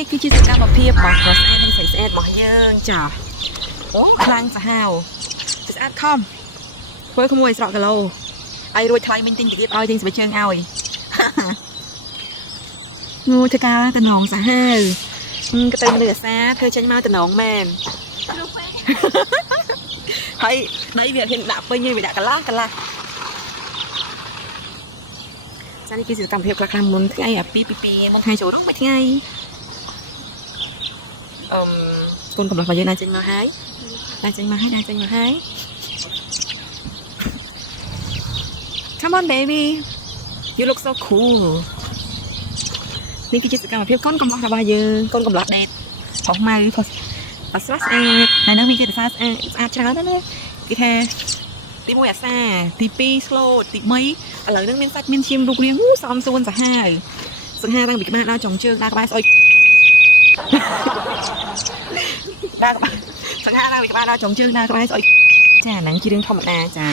នេះគឺជាសកម្មភាពរបស់ស្អាតនិងស្អាតរបស់យើងចាខ្លាំងសាហាវស្អាតខំធ្វើក្មួយស្រកគីឡូឲ្យរួចថ្លៃមិញទិញទៅទៀតឲ្យទិញស្បែកជើងឲ្យងូធ្វើការតំណងសាហាវក៏ទៅលើអាសាធ្វើចេញមកតំណងមែនហើយដីវាហ៊ានដាក់ពេញវាដាក់កន្លះចានេះគឺជាសកម្មភាពខ្លះមុនថ្ងៃអាពីមុនថ្ងៃចូលនោះមួយថ្ងៃកូនកំឡោះរបស់យើងណាចេញមកហើយណាចេញមកហើយ Come on baby you look so cool នេះគឺជាសកម្មភាពកូនកំឡោះរបស់យើងកូនកំឡោះដេតផុសម៉ៅផុសស្អាតហើយនឹងមានគេស្អាតច្រើនណាស់គេថាទី1អាសាទី2 slow ទី3ឥឡូវហ្នឹងមានសាច់មានឈាមរូបរាងសមសួនសាហាវសង្ហាតាំងពីក្បាលដល់ចុងជើងដល់ក្បាលស្អុយដល់ក្បាលសង្ហាតាំងពីក្បាលដល់ចុងជើងដល់ក្បាលស្អុយចាហ្នឹងជារឿងធម្មតាចា